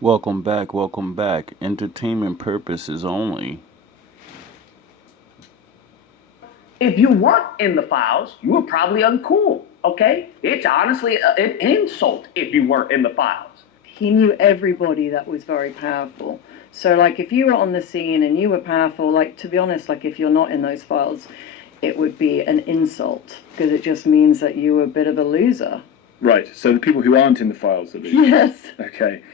Welcome back, welcome back. Entertainment purposes only. If you weren't in the files, you were probably uncool, okay? It's honestly an insult if you weren't in the files. He knew everybody that was very powerful. So, like, if you were on the scene and you were powerful, like, to be honest, like, if you're not in those files, it would be an insult because it just means that you were a bit of a loser. Right, so the people who aren't in the files are losers. Yes. Okay.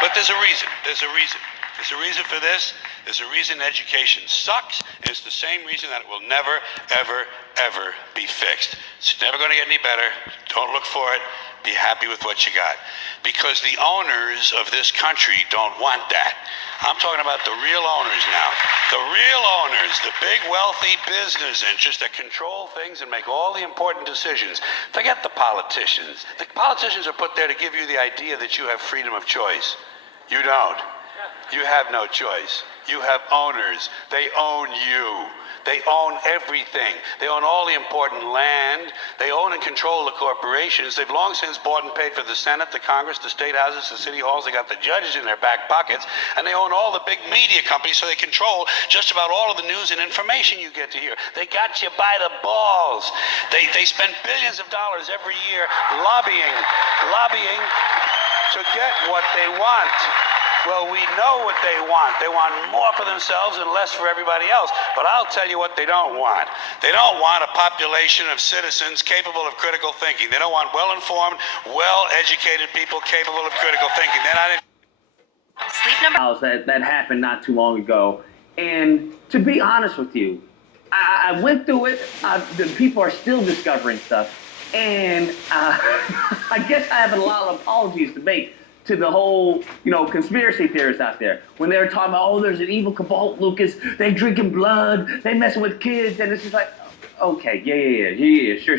But there's a reason. There's a reason. There's a reason for this. There's a reason education sucks. And it's the same reason that it will never, ever, ever be fixed. It's never going to get any better. Don't look for it. Be happy with what you got. Because the owners of this country don't want that. I'm talking about the real owners now. The real owners, the big wealthy business interests that control things and make all the important decisions. Forget the politicians. The politicians are put there to give you the idea that you have freedom of choice. You don't. You have no choice. You have owners. They own you. They own everything. They own all the important land. They own and control the corporations. They've long since bought and paid for the Senate, the Congress, the state houses, the city halls. They got the judges in their back pockets. And they own all the big media companies, so they control just about all of the news and information you get to hear. They got you by the balls. They spend billions of dollars every year lobbying to get what they want. Well, we know what they want. They want more for themselves and less for everybody else. But I'll tell you what they don't want. They don't want a population of citizens capable of critical thinking. They don't want well-informed, well-educated people capable of critical thinking. They're not Sleep number that happened not too long ago. And to be honest with you, I went through it. The people are still discovering stuff. And I guess I have a lot of apologies to make to the whole, conspiracy theorists out there. When they were talking about, oh, there's an evil cabal, Lucas, they drinking blood, they messing with kids, and it's just like, okay, yeah, sure,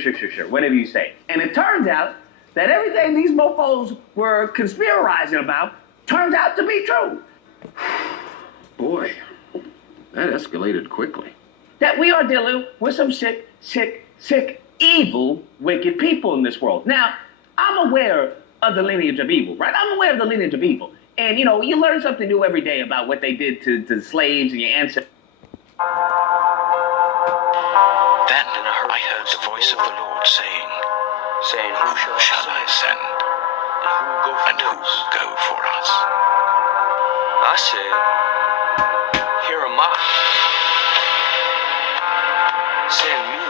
whatever you say. And it turns out that everything these mofos were conspirizing about turns out to be true. Boy, that escalated quickly. That we are dealing with some sick, evil, wicked people in this world. Now, I'm aware of the lineage of evil, right? I'm aware of the lineage of evil. And, you learn something new every day about what they did to the slaves and your ancestors. Then I heard the voice of the Lord saying, Who shall I send? And who will go for us? I said, Here am I. Send me.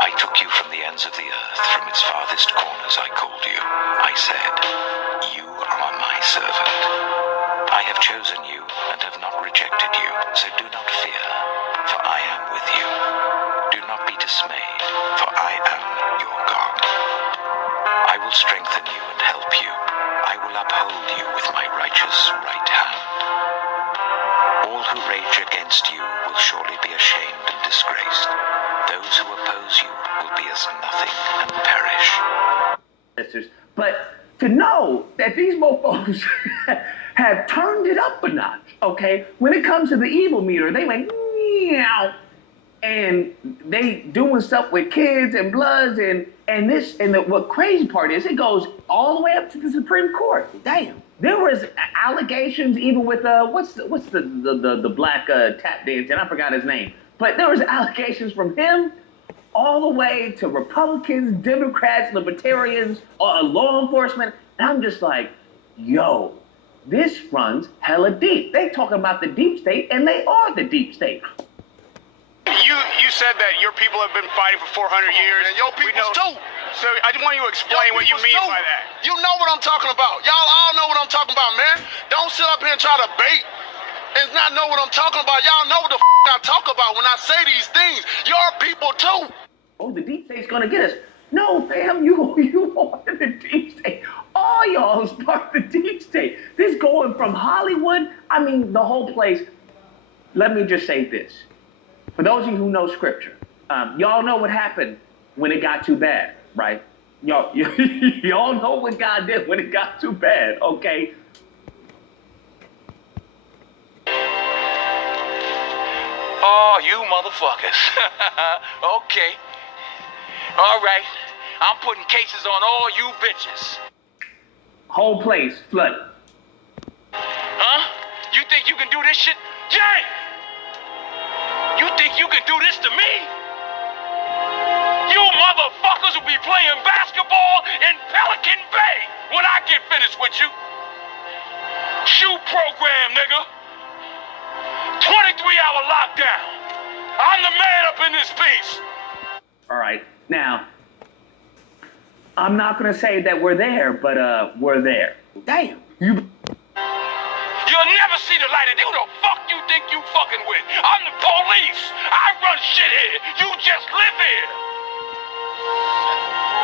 I took you from the ends of the earth, from its farthest corners I called you. I said, You are my servant. I have chosen you and have not rejected you, so do not fear, for I am with you. Do not be dismayed, for I am your God. I will strengthen you and help you. I will uphold you with my righteous right hand. All who rage against you will surely be ashamed and disgraced. Those who oppose you will be as nothing and perish. But to know that these mofos have turned it up a notch, okay? When it comes to the evil meter, they went meow, and they doing stuff with kids and bloods and what crazy part is, it goes all the way up to the Supreme Court. Damn. There was allegations even with what's the black tap dancer? I forgot his name. But there was allegations from him all the way to Republicans, Democrats, Libertarians, law enforcement. And I'm just like, yo, this runs hella deep. They talk about the deep state, and they are the deep state. You said that your people have been fighting for 400 years. And your people too. So I just want you to explain what you mean by that. You know what I'm talking about. Y'all all know what I'm talking about, man. Don't sit up here and try to bait and not know what I'm talking about. Y'all know what the I talk about when I say these things. Your people too. Oh, the deep state's gonna get us. No, fam, you are the deep state. All y'all is part of the deep state. This going from Hollywood, I mean, the whole place. Let me just say this. For those of you who know scripture, y'all know what happened when it got too bad, right? Y'all know what God did when it got too bad, okay? Oh, you motherfuckers. Okay. All right. I'm putting cases on all you bitches. Whole place flooded. this shit? Jay! You think you can do this to me? You motherfuckers will be playing basketball in Pelican Bay when I get finished with you. Shoot program, nigga. 23-hour lockdown. I'm the man up in this piece. All right. Now, I'm not going to say that we're there, but we're there. Damn. You'll never see the light of who the fuck you think you fucking with. I'm the police. I run shit here. You just live here.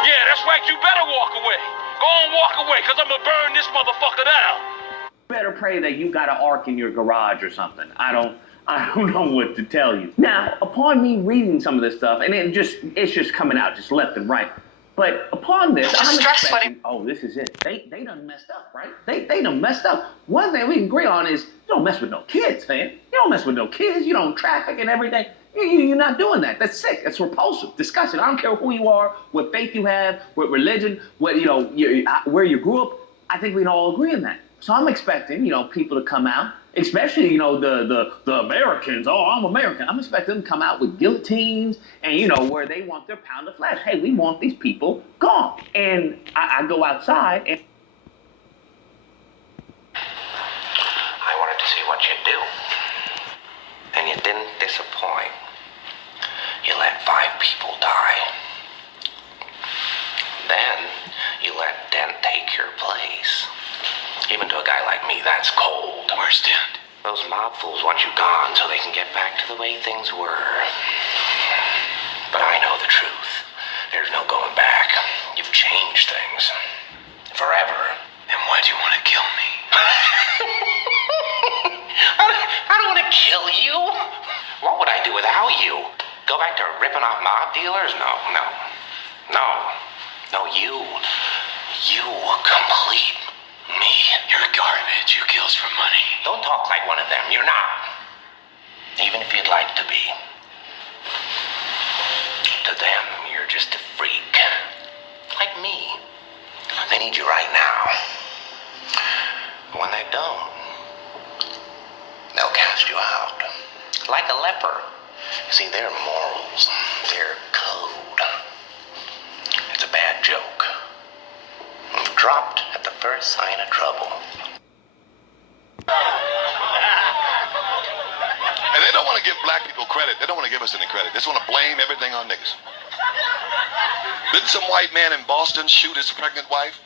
Yeah, that's right. You better walk away. Go on, walk away, because I'm going to burn this motherfucker down. Better pray that you got an ark in your garage or something. I don't know what to tell you. Now, upon me reading some of this stuff, and it's just coming out just left and right. But upon this, I'm expecting, oh, this is it. They done messed up, right? They done messed up. One thing we can agree on is you don't mess with no kids, man. You don't mess with no kids. You don't traffic and everything. You're not doing that. That's sick. That's repulsive, disgusting. I don't care who you are, what faith you have, what religion, what where you grew up. I think we can all agree on that. So I'm expecting, people to come out, especially, the Americans. Oh, I'm American. I'm expecting them to come out with guillotines and, where they want their pound of flesh. Hey, we want these people gone. And I go outside and I wanted to see what you'd do. And you didn't disappoint. You let 5 people die. Then you let Dent take your place. Even to a guy like me, that's cold. Where's Dent? Those mob fools want you gone so they can get back to the way things were. But I know the truth. There's no going back. You've changed things. Forever. And why'd you want to kill me? I don't want to kill you. What would I do without you? Go back to ripping off mob dealers? No. You complete me. You're garbage. Who kills for money? Don't talk like one of them. You're not. Even if you'd like to be. To them, you're just a freak. Like me. They need you right now. When they don't, they'll cast you out. Like a leper. See, their morals, their code. It's a bad joke. Dropped at the first sign of trouble. And they don't want to give black people credit. They don't want to give us any credit. They just want to blame everything on niggas. Didn't some white man in Boston shoot his pregnant wife?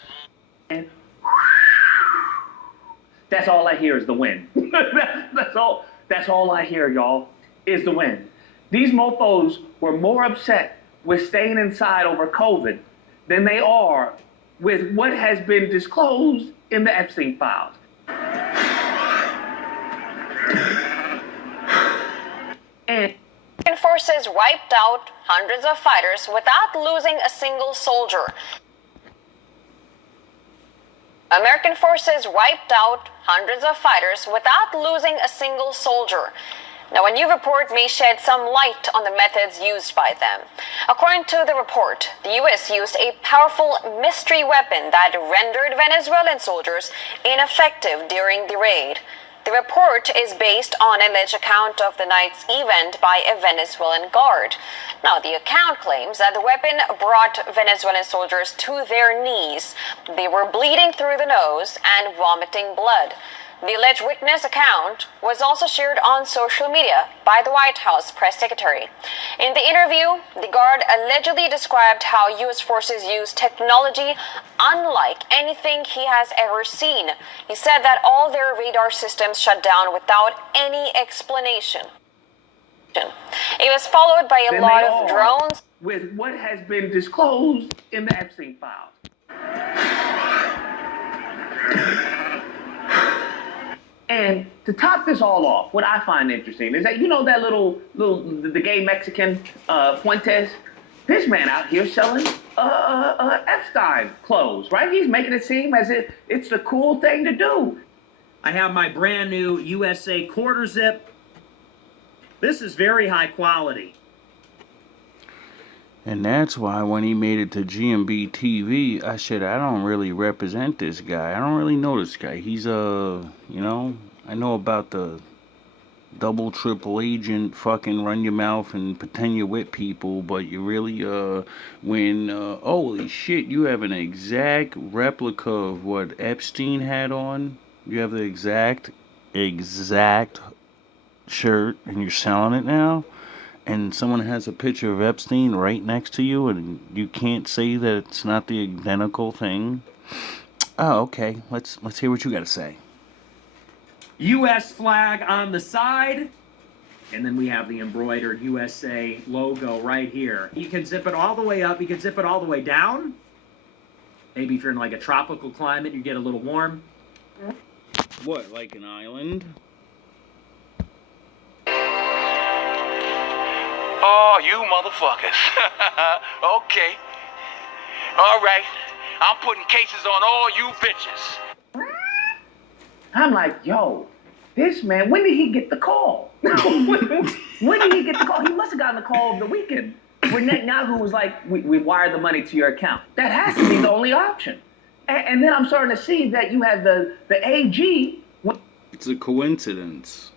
And that's all I hear is the wind. That's all I hear, y'all, is the wind. These mofos were more upset with staying inside over COVID than they are with what has been disclosed in the Epstein files. And forces wiped out hundreds of fighters without losing a single soldier. American forces wiped out hundreds of fighters without losing a single soldier. Now, a new report may shed some light on the methods used by them. According to the report, the U.S. used a powerful mystery weapon that rendered Venezuelan soldiers ineffective during the raid. The report is based on an alleged account of the night's event by a Venezuelan guard. Now, the account claims that the weapon brought Venezuelan soldiers to their knees. They were bleeding through the nose and vomiting blood. The alleged witness account was also shared on social media by the White House press secretary. In the interview, the guard allegedly described how U.S. forces use technology unlike anything he has ever seen. He said that all their radar systems shut down without any explanation. It was followed by a lot of drones. With what has been disclosed in the Epstein files. And to top this all off, what I find interesting is that, that the gay Mexican, Fuentes, this man out here selling Epstein clothes, right? He's making it seem as if it's the cool thing to do. I have my brand new USA quarter zip. This is very high quality. And that's why when he made it to GMB TV, I said, I don't really represent this guy. I don't really know this guy. He's, I know about the double, triple agent, fucking run your mouth and pretend you're with people, but you really, holy shit, you have an exact replica of what Epstein had on. You have the exact shirt, and you're selling it now, and someone has a picture of Epstein right next to you, and you can't say that it's not the identical thing. Oh, okay. Let's hear what you got to say. U.S. flag on the side, and then we have the embroidered USA logo right here. You can zip it all the way up. You can zip it all the way down. Maybe if you're in like a tropical climate, you get a little warm. What, like an island? Oh, you motherfuckers. Okay. All right. I'm putting cases on all you bitches. I'm like, yo, this man, when did he get the call? When did he get the call? He must have gotten the call over the weekend. Where Netanyahu was like, we wired the money to your account. That has to be the only option. And then I'm starting to see that you have the AG. It's a coincidence.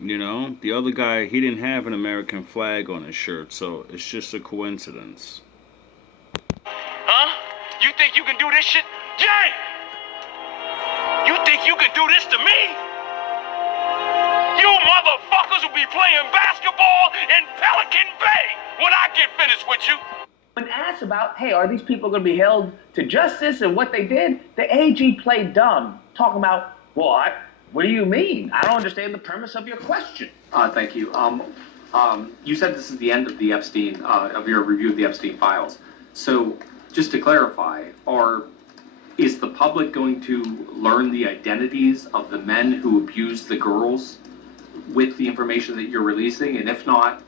You know, the other guy, he didn't have an American flag on his shirt, so it's just a coincidence. Huh? You think you can do this shit? Jay! You think you can do this to me? You motherfuckers will be playing basketball in Pelican Bay when I get finished with you. When asked about, hey, are these people going to be held to justice and what they did, the AG played dumb, talking about, what do you mean? I don't understand the premise of your question. Thank you. You said this is the end of the Epstein, of your review of the Epstein files. So, just to clarify, is the public going to learn the identities of the men who abused the girls with the information that you're releasing? And if not,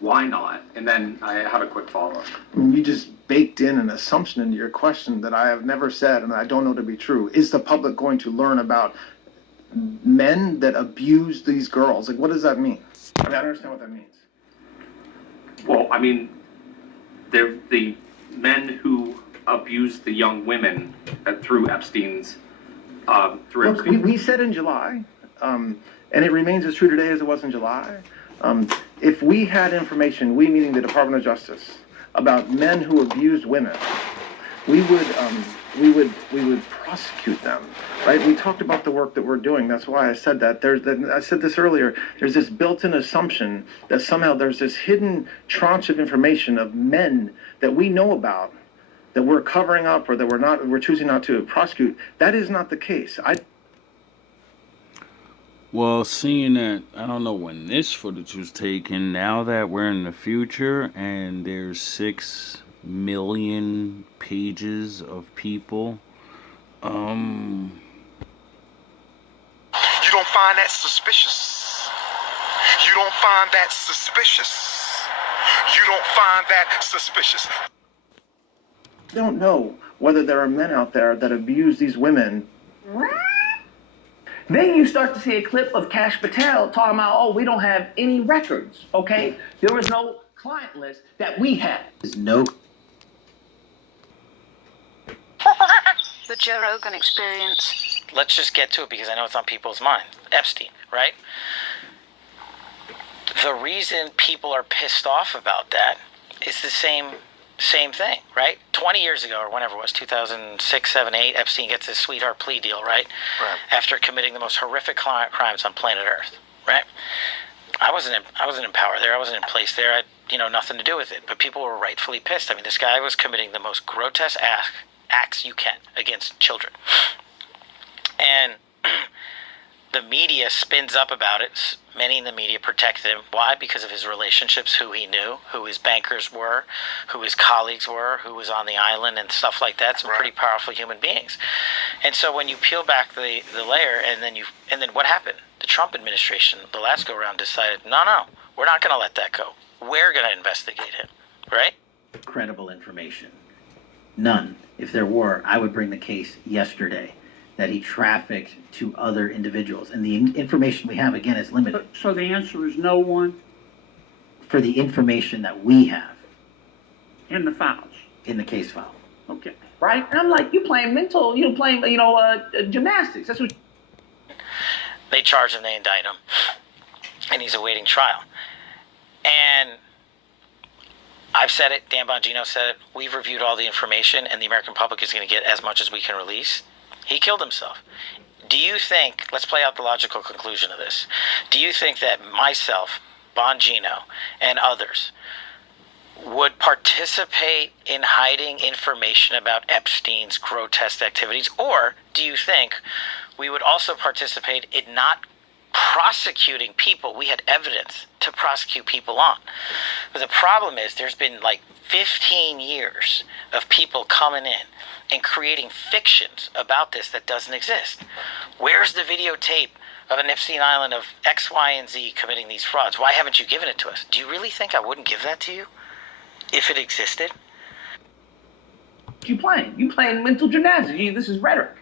why not? And then I have a quick follow-up. You just baked in an assumption into your question that I have never said and I don't know to be true. Is the public going to learn about men that abuse these girls? Like, what does that mean? I mean, I don't understand what that means. Well, I mean, they're the men who abused the young women through Epstein's, Look, we said in July, and it remains as true today as it was in July. If we had information, we meaning the Department of Justice, about men who abused women, we would prosecute them, right? We talked about the work that we're doing. That's why I said that. I said this earlier. There's this built-in assumption that somehow there's this hidden tranche of information of men that we know about that we're covering up or that we're choosing not to prosecute. That is not the case. Well, seeing that, I don't know when this footage was taken, now that we're in the future and there's 6 million pages of people, You don't find that suspicious. You don't find that suspicious. You don't find that suspicious. I don't know whether there are men out there that abuse these women. Then you start to see a clip of Kash Patel talking about, oh, we don't have any records, okay? There was no client list that we had. There's no... The Joe Rogan Experience. Let's just get to it because I know it's on people's mind. Epstein, right? The reason people are pissed off about that is the same thing, right? 20 years ago, or whenever it was, 2006, 7, 8, Epstein gets his sweetheart plea deal, right? After committing the most horrific crimes on planet Earth, right? I wasn't in power there. I wasn't in place there. I had, nothing to do with it. But people were rightfully pissed. I mean, this guy was committing the most grotesque acts you can against children. And the media spins up about it. Many in the media protected him. Why? Because of his relationships, who he knew, who his bankers were, who his colleagues were, who was on the island and stuff like that. Some pretty powerful human beings. And so when you peel back the layer and then what happened? The Trump administration, the last go around, decided, no, we're not going to let that go. We're going to investigate him, right? Credible information. None. If there were, I would bring the case yesterday that he trafficked to other individuals. And the information we have, again, is limited. So the answer is no one? For the information that we have. In the files? In the case file. Okay. Right? And I'm like, you playing gymnastics. That's what... They charge him, they indict him, and he's awaiting trial. And I've said it, Dan Bongino said it, we've reviewed all the information, and the American public is going to get as much as we can release. He killed himself. Do you think, let's play out the logical conclusion of this, do you think that myself, Bongino, and others would participate in hiding information about Epstein's grotesque activities? Or do you think we would also participate in not prosecuting people we had evidence to prosecute people on? But the problem is there's been like 15 years of people coming in and creating fictions about this that doesn't exist. Where's the videotape of an Epstein Island of X, Y, and Z committing these frauds? Why haven't you given it to us? Do you really think I wouldn't give that to you if it existed? You playing mental gymnastics. This is rhetoric.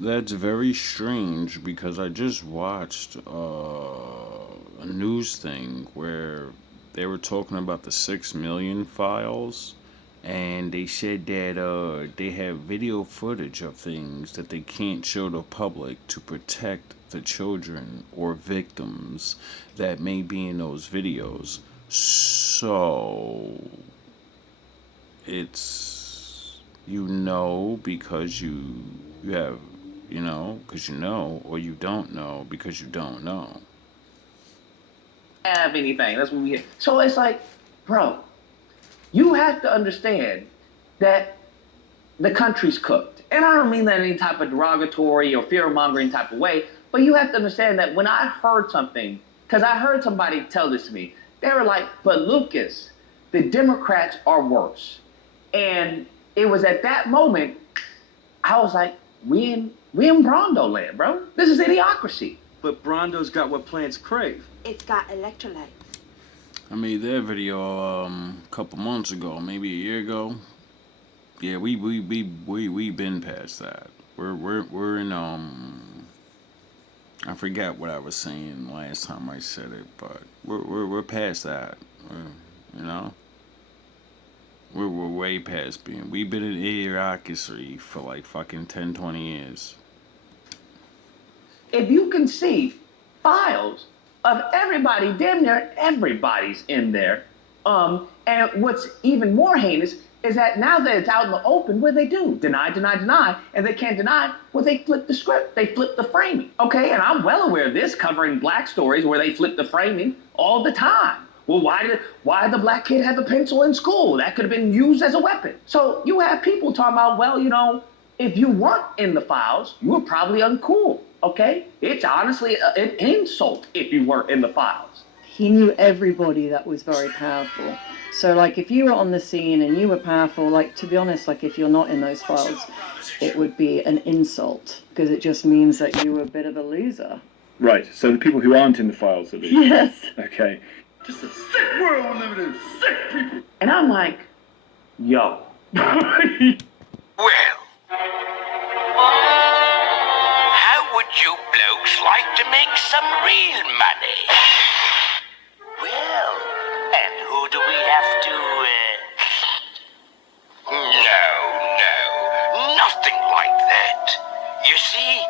That's very strange because I just watched a news thing where they were talking about the 6 million files, and they said that they have video footage of things that they can't show the public to protect the children or victims that may be in those videos. So it's, because you have, because you know, or you don't know because you don't know. Have anything. That's what we hear. So it's like, bro, you have to understand that the country's cooked. And I don't mean that in any type of derogatory or fear-mongering type of way, but you have to understand that when I heard something, because I heard somebody tell this to me, they were like, but Lucas, the Democrats are worse. And it was at that moment, I was like, we in Brondo land, bro. This is idiocracy. But Brondo's got what plants crave. It's got electrolytes. I made that video a couple months ago, maybe a year ago. Yeah, we been past that. We're in I forgot what I was saying last time I said it, but we're past that. We're way past being. We've been in idiocracy for like fucking 10, 20 years. If you can see files of everybody, damn near everybody's in there. And what's even more heinous is that now that it's out in the open, what do they do? Deny, deny, deny. And they can't deny, well, they flip the script. They flip the framing. Okay, and I'm well aware of this, covering black stories where they flip the framing all the time. Well, why did the black kid have a pencil in school? That could have been used as a weapon. So you have people talking about, well, if you weren't in the files, you were probably uncool. Okay? It's honestly an insult if you weren't in the files. He knew everybody that was very powerful. So, like, if you were on the scene and you were powerful, like, to be honest, like, if you're not in those files, it would be an insult, because it just means that you were a bit of a loser. Right, so the people who aren't in the files are these? Yes. Okay. Just a sick world we're living in. Sick people. And I'm like, yo. Well, how would you blokes like to make some real money? Well, and who do we have to, No, nothing like that. You see?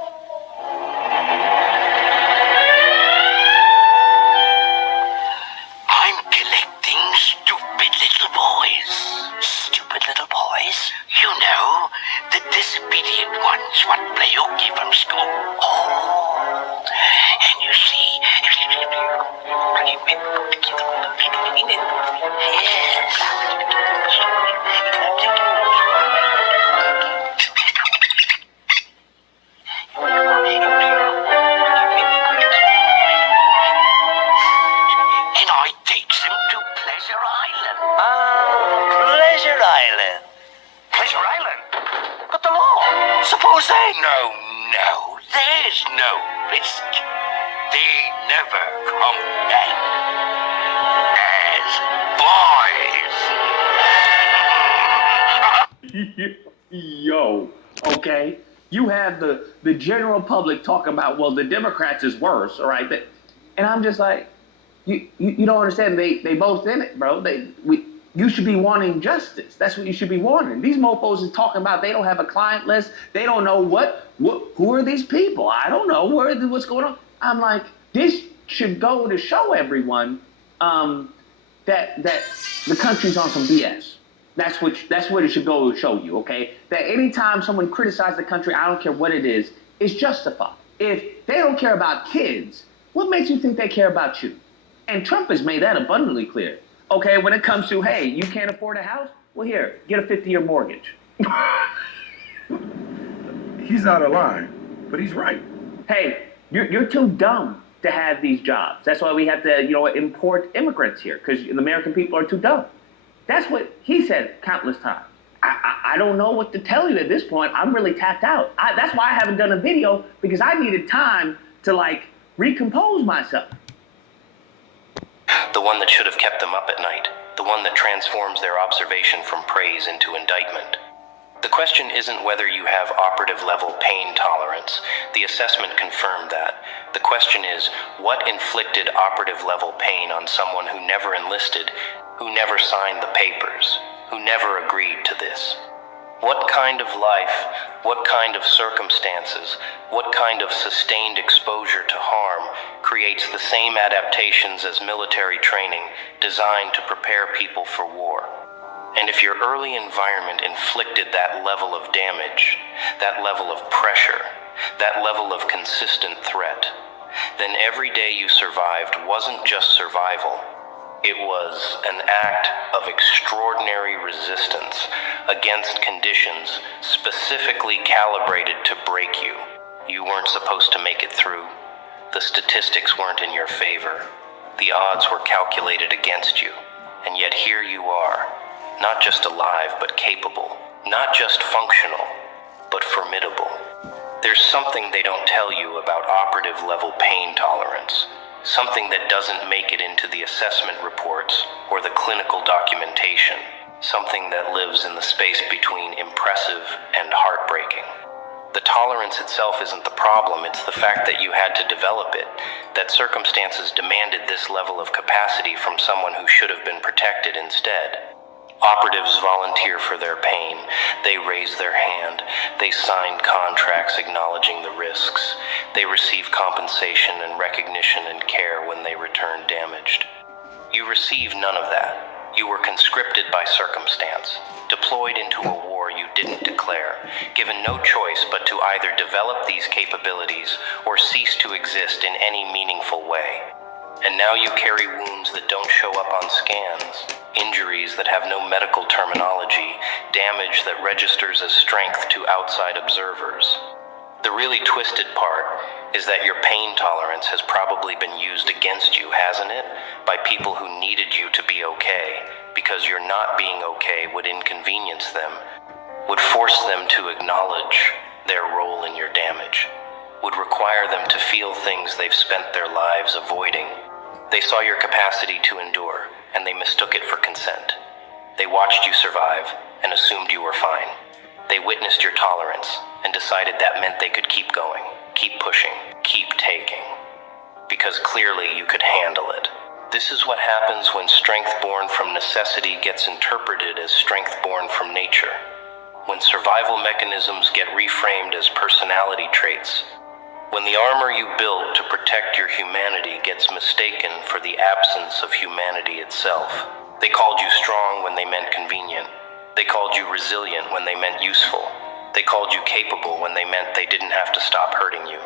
I'm collecting stupid little boys. Stupid little boys? You know, the disobedient ones what play hooky from school. Oh, and you see... And I takes them to Pleasure Island. Pleasure Island. Pleasure Island? But the law. Suppose they... No. There's no risk. They never come back. As boys. Yo, okay? You have the general public talking about, well, the Democrats is worse, all right? And I'm just like, you don't understand. They both in it, bro. you should be wanting justice. That's what you should be wanting. These mofos is talking about they don't have a client list. They don't know who are these people? I don't know what's going on. I'm like, this should go to show everyone that the country's on some BS. That's what it should go to show you, okay? That anytime someone criticizes the country, I don't care what it is, it's justified. If they don't care about kids, what makes you think they care about you? And Trump has made that abundantly clear. Okay, when it comes to, hey, you can't afford a house? Well, here, get a 50-year mortgage. He's out of line, but he's right. Hey, you're too dumb to have these jobs. That's why we have to, import immigrants here, because the American people are too dumb. That's what he said countless times. I don't know what to tell you at this point. I'm really tapped out. That's why I haven't done a video, because I needed time to, recompose myself. The one that should have kept them up at night. The one that transforms their observation from praise into indictment. The question isn't whether you have operative level pain tolerance. The assessment confirmed that. The question is, what inflicted operative level pain on someone who never enlisted, who never signed the papers, who never agreed to this? What kind of life, what kind of circumstances, what kind of sustained exposure to harm creates the same adaptations as military training designed to prepare people for war? And if your early environment inflicted that level of damage, that level of pressure, that level of consistent threat, then every day you survived wasn't just survival. It was an act of extraordinary resistance against conditions specifically calibrated to break you. You weren't supposed to make it through. The statistics weren't in your favor. The odds were calculated against you. And yet here you are, not just alive but capable, not just functional, but formidable. There's something they don't tell you about operative level pain tolerance. Something that doesn't make it into the assessment reports or the clinical documentation. Something that lives in the space between impressive and heartbreaking. The tolerance itself isn't the problem, it's the fact that you had to develop it, that circumstances demanded this level of capacity from someone who should have been protected instead. Operatives volunteer for their pain. They raise their hand. They sign contracts acknowledging the risks. They receive compensation and recognition and care when they return damaged. You receive none of that. You were conscripted by circumstance, deployed into a war you didn't declare, given no choice but to either develop these capabilities or cease to exist in any meaningful way. And now you carry wounds that don't show up on scans, injuries that have no medical terminology, damage that registers as strength to outside observers. The really twisted part is that your pain tolerance has probably been used against you, hasn't it? By people who needed you to be okay, because your not being okay would inconvenience them, would force them to acknowledge their role in your damage, would require them to feel things they've spent their lives avoiding. They saw your capacity to endure, and they mistook it for consent. They watched you survive and assumed you were fine. They witnessed your tolerance and decided that meant they could keep going, keep pushing, keep taking. Because clearly you could handle it. This is what happens when strength born from necessity gets interpreted as strength born from nature. When survival mechanisms get reframed as personality traits. When the armor you built to protect your humanity gets mistaken for the absence of humanity itself. They called you strong when they meant convenient. They called you resilient when they meant useful. They called you capable when they meant they didn't have to stop hurting you.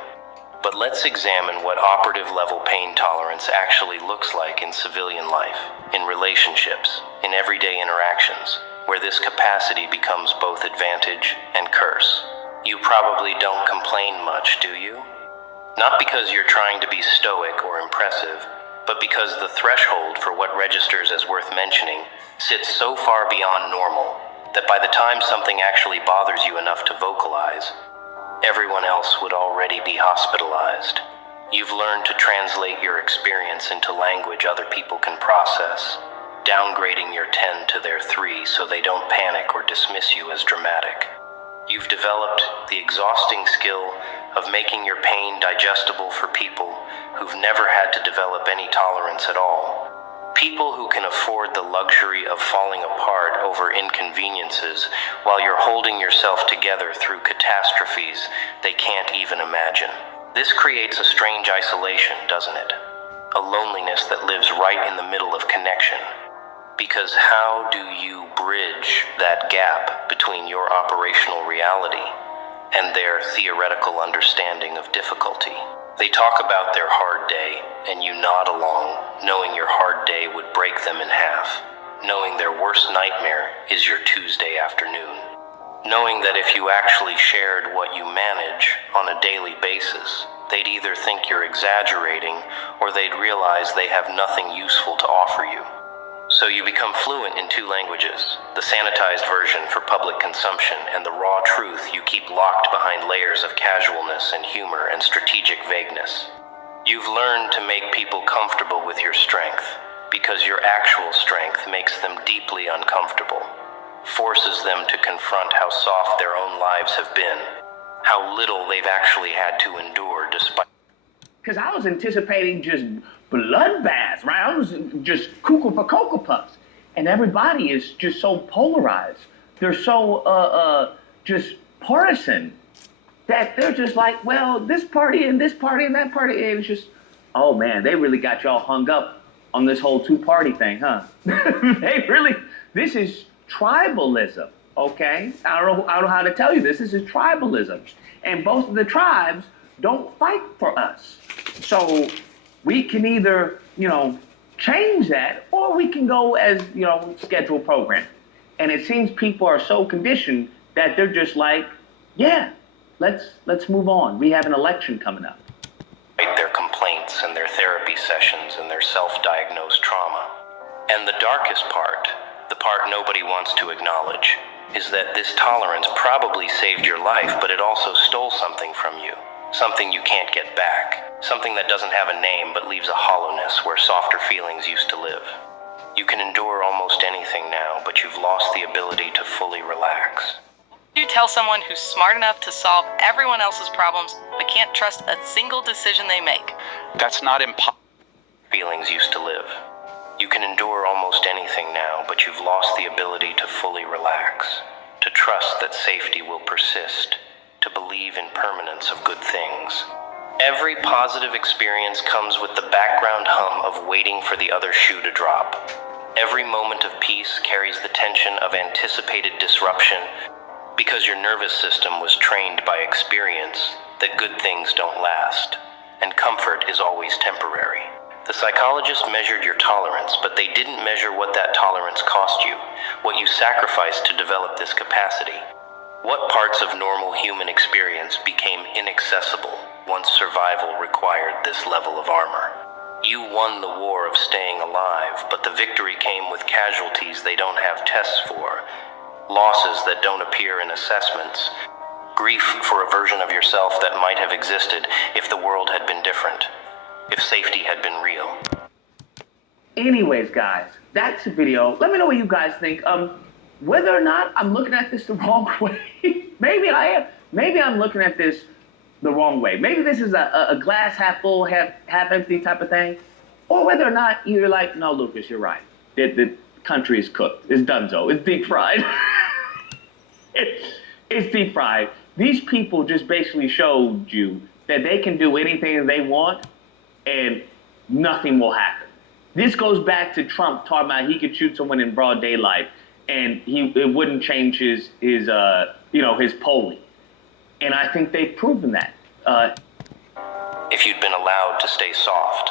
But let's examine what operative level pain tolerance actually looks like in civilian life, in relationships, in everyday interactions, where this capacity becomes both advantage and curse. You probably don't complain much, do you? Not because you're trying to be stoic or impressive, but because the threshold for what registers as worth mentioning sits so far beyond normal that by the time something actually bothers you enough to vocalize, everyone else would already be hospitalized. You've learned to translate your experience into language other people can process, downgrading your 10 to their 3 so they don't panic or dismiss you as dramatic. You've developed the exhausting skill of making your pain digestible for people who've never had to develop any tolerance at all. People who can afford the luxury of falling apart over inconveniences while you're holding yourself together through catastrophes they can't even imagine. This creates a strange isolation, doesn't it? A loneliness that lives right in the middle of connection. Because how do you bridge that gap between your operational reality and their theoretical understanding of difficulty? They talk about their hard day, and you nod along, knowing your hard day would break them in half, knowing their worst nightmare is your Tuesday afternoon, knowing that if you actually shared what you manage on a daily basis, they'd either think you're exaggerating or they'd realize they have nothing useful to offer you. So you become fluent in 2 languages, the sanitized version for public consumption and the raw truth you keep locked behind layers of casualness and humor and strategic vagueness. You've learned to make people comfortable with your strength because your actual strength makes them deeply uncomfortable, forces them to confront how soft their own lives have been, how little they've actually had to endure despite. Because I was anticipating just bloodbaths, right? I was just cuckoo for Cocoa Puffs. And everybody is just so polarized. They're so just partisan that they're just like, well, this party and that party. And it's just, oh man, they really got y'all hung up on this whole 2-party thing, huh? This is tribalism, okay? I don't know how to tell you this. This is tribalism. And both of the tribes don't fight for us. So we can either, change that, or we can go as, scheduled program. And it seems people are so conditioned that they're just like, yeah, let's move on. We have an election coming up. Their complaints and their therapy sessions and their self-diagnosed trauma. And the darkest part, the part nobody wants to acknowledge, is that this tolerance probably saved your life, but it also stole something from you. Something you can't get back. Something that doesn't have a name but leaves a hollowness where softer feelings used to live. You can endure almost anything now, but you've lost the ability to fully relax. You tell someone who's smart enough to solve everyone else's problems but can't trust a single decision they make. That's not impossible. Feelings used to live. You can endure almost anything now, but you've lost the ability to fully relax, to trust that safety will persist, to believe in permanence of good things. Every positive experience comes with the background hum of waiting for the other shoe to drop. Every moment of peace carries the tension of anticipated disruption because your nervous system was trained by experience that good things don't last, and comfort is always temporary. The psychologist measured your tolerance, but they didn't measure what that tolerance cost you, what you sacrificed to develop this capacity. What parts of normal human experience became inaccessible once survival required this level of armor? You won the war of staying alive, but the victory came with casualties they don't have tests for, losses that don't appear in assessments, grief for a version of yourself that might have existed if the world had been different, if safety had been real. Anyways, guys, that's the video. Let me know what you guys think. Whether or not I'm looking at this the wrong way. Maybe I am. Maybe I'm looking at this the wrong way. Maybe this is a glass half full, half empty type of thing. Or whether or not you're like, no, Lucas, you're right. The country is cooked. It's donezo. It's deep fried. It's deep fried. These people just basically showed you that they can do anything they want and nothing will happen. This goes back to Trump talking about he could shoot someone in broad daylight and it wouldn't change his polling. And I think they've proven that. If you'd been allowed to stay soft,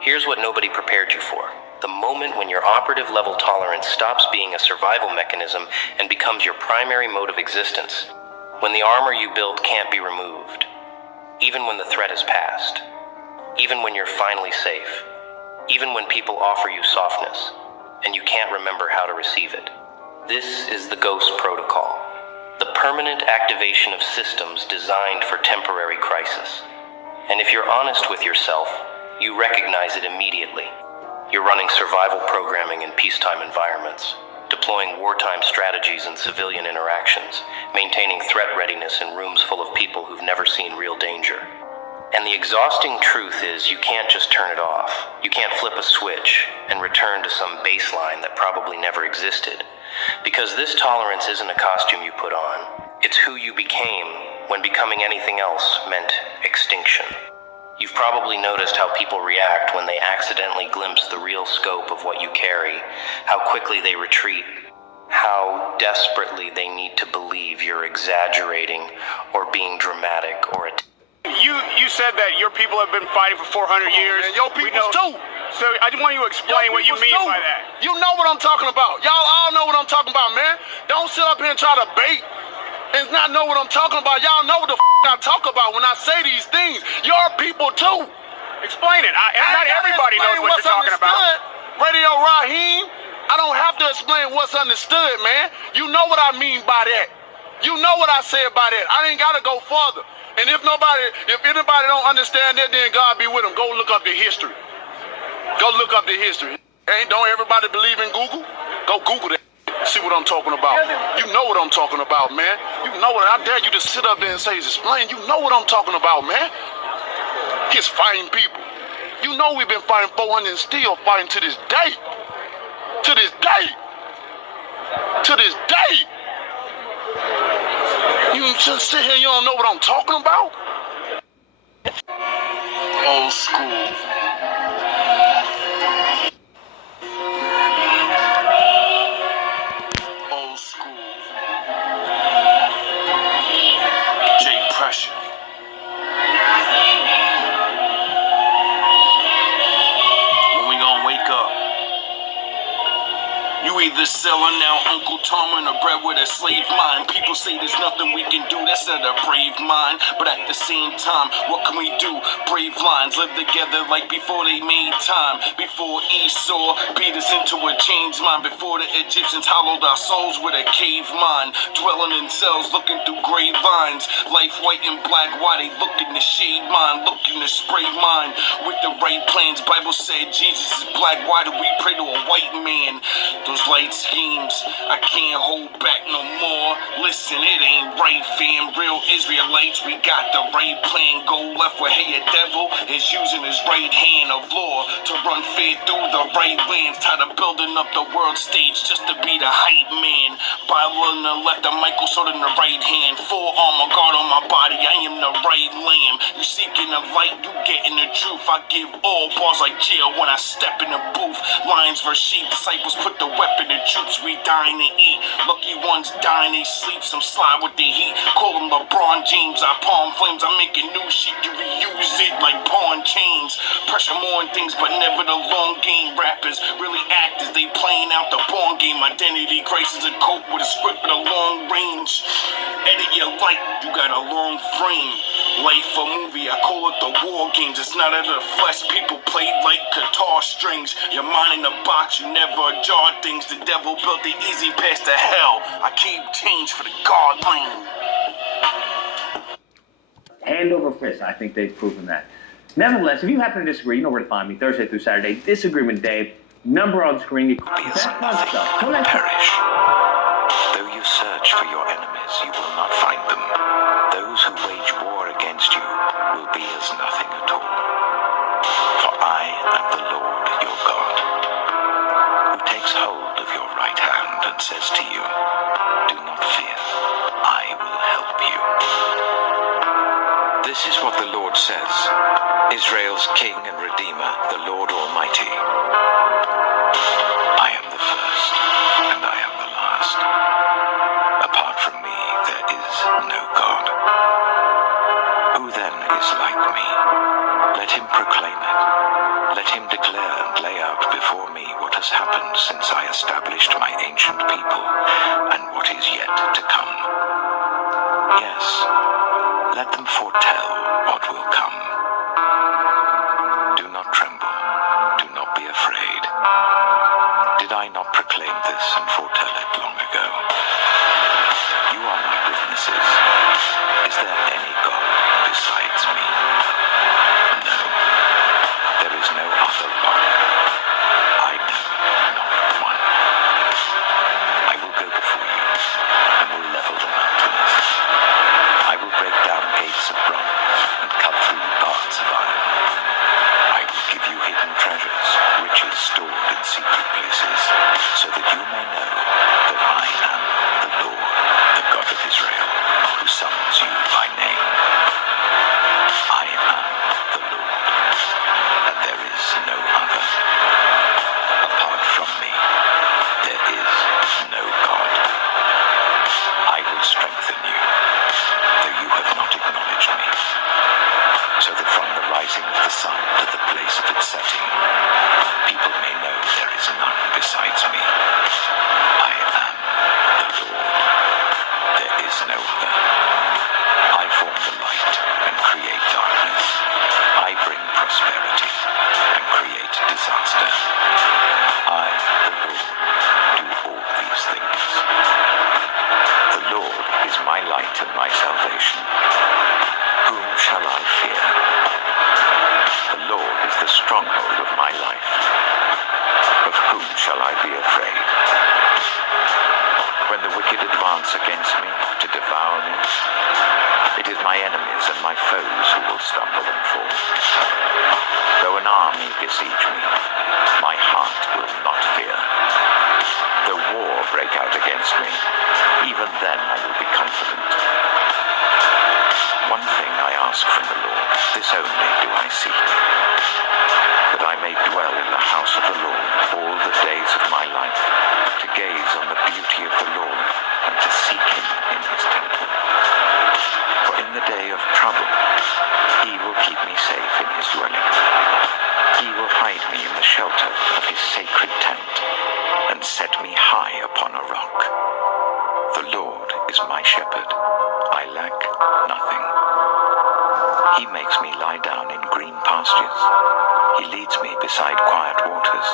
here's what nobody prepared you for. The moment when your operative level tolerance stops being a survival mechanism and becomes your primary mode of existence. When the armor you built can't be removed. Even when the threat is past. Even when you're finally safe. Even when people offer you softness and you can't remember how to receive it. This is the Ghost Protocol. The permanent activation of systems designed for temporary crisis. And if you're honest with yourself, you recognize it immediately. You're running survival programming in peacetime environments, deploying wartime strategies in civilian interactions, maintaining threat readiness in rooms full of people who've never seen real danger. And the exhausting truth is you can't just turn it off. You can't flip a switch and return to some baseline that probably never existed. Because this tolerance isn't a costume you put on. It's who you became when becoming anything else meant extinction. You've probably noticed how people react when they accidentally glimpse the real scope of what you carry, how quickly they retreat, how desperately they need to believe you're exaggerating or being dramatic or You said that your people have been fighting for 400 years. And your peoples too. So I just want you to explain what you mean by that. You know what I'm talking about. Y'all all know what I'm talking about, man. Don't sit up here and try to bait and not know what I'm talking about. Y'all know what the I talk about when I say these things. Your people too. Explain it. Not everybody knows what you're talking about. Radio Raheem, I don't have to explain what's understood, man. You know what I mean by that. You know what I say about that. I ain't got to go further. And if anybody don't understand that, then God be with them. Go look up the history. Go look up the history. Don't everybody believe in Google? Go Google that. See what I'm talking about. You know what I'm talking about, man. You know what. I dare you to sit up there and say, explain. You know what I'm talking about, man. It's fighting people. You know we've been fighting 400 and still fighting to this day. To this day. To this day. You just sit here, you don't know what I'm talking about? Old school. Old school. J Pressure. When we gonna wake up? You either selling out Uncle Tom and a bread with a slave mind. People say there's nothing we can do, that's not a brave mind. But at the same time, what can we do? Brave lines live together like before they made time. Before Esau beat us into a changed mind. Before the Egyptians hollowed our souls with a cave mind. Dwelling in cells, looking through gray lines. Life white and black, why they looking to shade mine? Looking to spray mine with the right plans. Bible said Jesus is black, why do we pray to a white man? Those light schemes, I can't hold back no more. Listen, it ain't right, fam. Real Israelites, we got the right plan. Go left where hey, a devil is using his right hand of law to run fair through the right lands. Tired of building up the world stage just to be the hype man. Bible in the left, the Michael sword in the right hand. Full armor guard on my body, I am the right lamb. You seeking the light, you getting the truth. I give all bars like jail when I step in the booth. Lions versus sheep, disciples put the weapon in troops. We dying to eat. Lucky ones dying, they sleep. Some slide with the heat. Call them LeBron James. I palm flames. I'm making new shit. You reuse it like pawn chains. Pressure more on things, but never the long game. Rappers really actors. They playing out the pawn game. Identity crisis and cope with a script at a long range. Edit your light. You got a long frame. Life a movie. I call it the war games. It's not of the flesh. People play like guitar strings. Your mind in a box. You never jar things. The devil built the easy path to hell. I keep change for the God lane. Hand over fist. I think they've proven that. Nevertheless, if you happen to disagree, you know where to find me. Thursday through Saturday. Disagreement Day. Number on screen. You Perish. Though you search for your enemies, you will not find them. Those who wage war against you will be as nothing at all. For I am the Lord your God, who takes hold of your right hand and says to you, do not fear, I will help you. This is what the Lord says, Israel's King and Redeemer, the Lord Almighty. I am the first, and I am the last. Apart from me, there is no God. Who then is like me? Let him proclaim it. Let him declare and lay out before me what has happened since I established my ancient people, and what is yet to come. Yes, let them foretell what will come. Do not tremble. Do not be afraid. Did I not proclaim this and foretell it long ago? You are my witnesses. Is there any God besides me? No. There is no other rock. I know not one. I will go before you and will level the mountains. I will break down gates of bronze and cut through bars my foes who will stumble and fall. Though an army besiege me, my heart will not fear. Though war break out against me, even then I will be confident. One thing I ask from the Lord, this only do I seek, that I may dwell in the house of the Lord all the days of my life, to gaze on the beauty of the Lord and to seek him in his temple. For in the day of trouble, he will keep me safe in his dwelling. He will hide me in the shelter of his sacred tent and set me high upon a rock. The Lord is my shepherd. I lack nothing. He makes me lie down in green pastures. He leads me beside quiet waters.